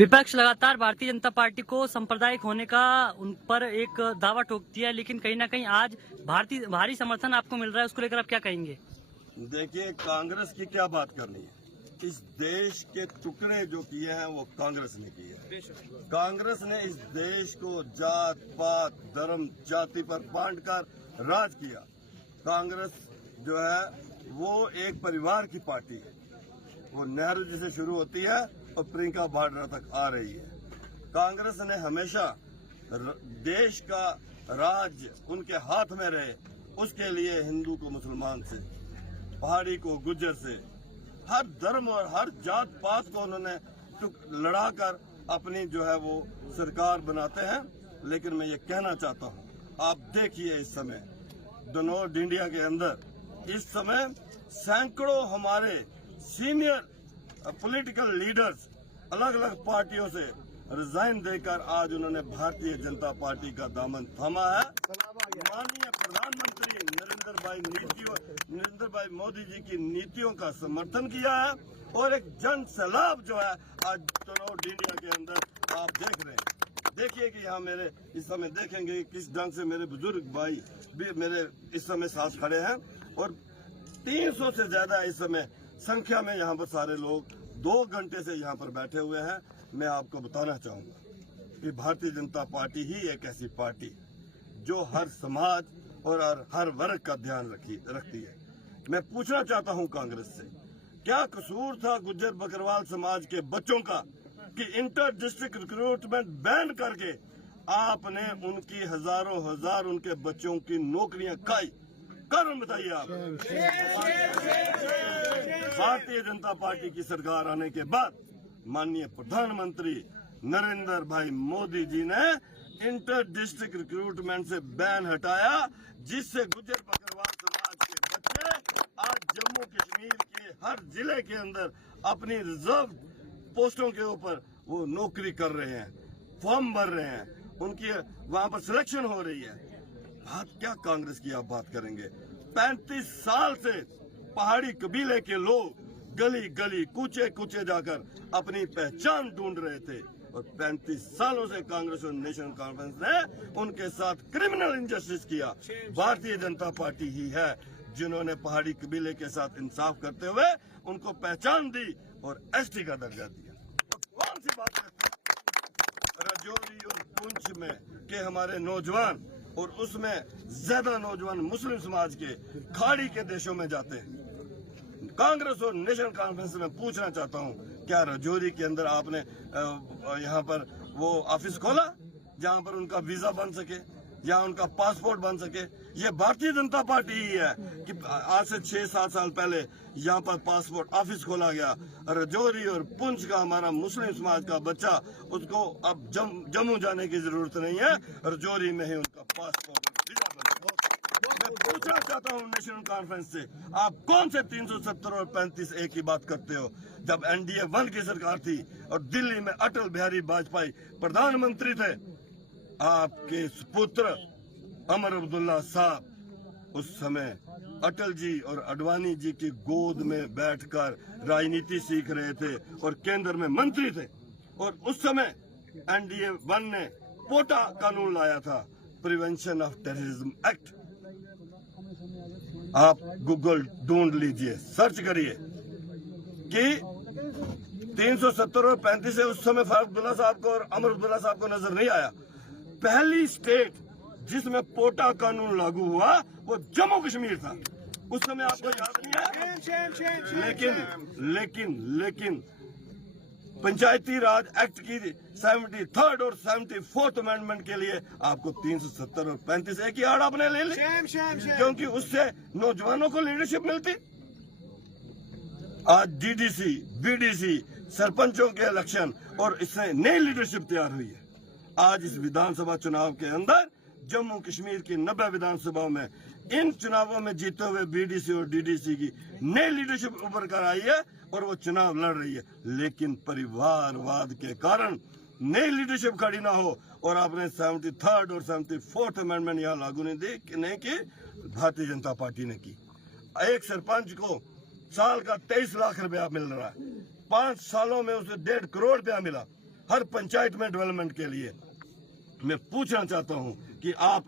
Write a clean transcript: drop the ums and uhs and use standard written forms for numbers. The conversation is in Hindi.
विपक्ष लगातार भारतीय जनता पार्टी को सांप्रदायिक होने का उन पर एक दावा ठोकती है, लेकिन कहीं ना कहीं आज भारी समर्थन आपको मिल रहा है, उसको लेकर आप क्या कहेंगे? देखिए, कांग्रेस की क्या बात करनी है। इस देश के टुकड़े जो किए हैं वो कांग्रेस ने किए हैं। कांग्रेस ने इस देश को जात पात धर्म जाति पर बांटकर राज किया। कांग्रेस जो है वो एक परिवार की पार्टी है। वो नेहरू जी से शुरू होती है और प्रियंका वाड्रा तक आ रही है। कांग्रेस ने हमेशा देश का राज उनके हाथ में रहे, उसके लिए हिंदू को मुसलमान से, पहाड़ी को गुज्जर से, हर धर्म और हर जात पात को उन्होंने लड़ाकर अपनी जो है वो सरकार बनाते हैं। लेकिन मैं ये कहना चाहता हूँ, आप देखिए इस समय धनौर इंडिया के अंदर इस समय सैकड़ों हमारे सीनियर पॉलिटिकल लीडर्स अलग अलग पार्टियों से रिजाइन देकर आज उन्होंने भारतीय जनता पार्टी का दामन थामा है। माननीय प्रधानमंत्री नरेंद्र भाई मोदी जी की नीतियों का समर्थन किया है और एक जन सैलाब जो है आज धनौर इंडिया के अंदर आप देख रहे हैं। देखिए कि यहाँ मेरे इस समय देखेंगे किस ढंग से मेरे बुजुर्ग भाई भी मेरे इस समय साथ खड़े हैं और 300 से ज्यादा इस समय संख्या में यहाँ पर सारे लोग 2 घंटे से यहाँ पर बैठे हुए हैं। मैं आपको बताना चाहूंगा कि भारतीय जनता पार्टी ही एक ऐसी पार्टी जो हर समाज और हर वर्ग का ध्यान रखती है। मैं पूछना चाहता हूं कांग्रेस से, क्या कसूर था गुज्जर बकरवाल समाज के बच्चों का कि इंटर डिस्ट्रिक्ट रिक्रूटमेंट बैन करके आपने उनकी हजार उनके बच्चों की नौकरियां खाई? कारण बताइए आप। भारतीय जनता पार्टी की सरकार आने के बाद माननीय प्रधानमंत्री नरेंद्र भाई मोदी जी ने इंटर डिस्ट्रिक्ट रिक्रूटमेंट से बैन हटाया, जिससे गुज्जर बकरवाल समाज के बच्चे आज जम्मू कश्मीर के हर जिले के अंदर अपनी रिजर्व पोस्टों के ऊपर वो नौकरी कर रहे हैं, फॉर्म भर रहे हैं, उनकी वहां पर सिलेक्शन हो रही है। बात क्या कांग्रेस की आप बात करेंगे? 35 साल से पहाड़ी कबीले के लोग गली गली कूचे कूचे जाकर अपनी पहचान ढूंढ रहे थे और 35 सालों से कांग्रेस और नेशनल कॉन्फ्रेंस ने उनके साथ क्रिमिनल इंजस्टिस किया। भारतीय जनता पार्टी ही है जिन्होंने पहाड़ी कबीले के साथ इंसाफ करते हुए उनको पहचान दी और एसटी का दर्जा दिया। कौन सी बात है? राजौरी और पुंछ में के हमारे नौजवान और उसमें ज्यादा नौजवान मुस्लिम समाज के खाड़ी के देशों में जाते हैं। कांग्रेस और नेशनल कॉन्फ्रेंस में पूछना चाहता हूं, क्या राजौरी के अंदर आपने यहाँ पर वो ऑफिस खोला जहाँ पर उनका वीजा बन सके, जहाँ उनका पासपोर्ट बन सके? ये भारतीय जनता पार्टी ही है कि आज से 6-7 साल पहले यहाँ पर पासपोर्ट ऑफिस खोला गया। राजौरी और पुंछ का हमारा मुस्लिम समाज का बच्चा, उसको अब जम्मू जाने की जरूरत नहीं है, राजौरी में ही उनका पासपोर्ट वीजा बन। मैं पूछना चाहता हूँ नेशनल कॉन्फ्रेंस से, आप कौन से 370 और 35A की बात करते हो? जब NDA 1 की सरकार थी और दिल्ली में अटल बिहारी वाजपेयी प्रधानमंत्री थे, आपके सुपुत्र अमर अब्दुल्ला साहब उस समय अटल जी और अडवाणी जी की गोद में बैठकर राजनीति सीख रहे थे और केंद्र में मंत्री थे। और उस समय NDA 1 ने पोटा कानून लाया था, प्रिवेंशन ऑफ टेररिज्म एक्ट। आप गूगल ढूंढ लीजिए, सर्च करिए कि 370 और 35 से उस समय फारूक अब्दुल्ला साहब को और अमर अब्दुल्ला साहब को नजर नहीं आया। पहली स्टेट जिसमें पोटा कानून लागू हुआ वो जम्मू कश्मीर था। उस समय आपको याद नहीं है? लेकिन पंचायती राज एक्ट की 73rd और 74th अमेंडमेंट के लिए आपको 370 और 35A की आड़ आपने ले ली, क्योंकि उससे नौजवानों को लीडरशिप मिलती। आज DDC, BDC, सरपंचों के इलेक्शन और इससे नई लीडरशिप तैयार हुई है। आज इस विधानसभा चुनाव के अंदर जम्मू कश्मीर की 90 विधानसभाओं में इन चुनावों में जीते हुए BDC और DDC की नई लीडरशिप उभर कर आई है और वो चुनाव लड़ रही है। लेकिन परिवारवाद के कारण नई लीडरशिप खड़ी ना हो और आपने 73rd और 74th अमेंडमेंट यहाँ लागू नहीं की, भारतीय जनता पार्टी ने की। एक सरपंच को साल का 23 लाख रुपया मिल रहा है, 5 सालों में उसे 1.5 करोड़ रुपया मिला। हर पंचायत में डेवलपमेंट के लिए। मैं पूछना चाहता हूं कि आप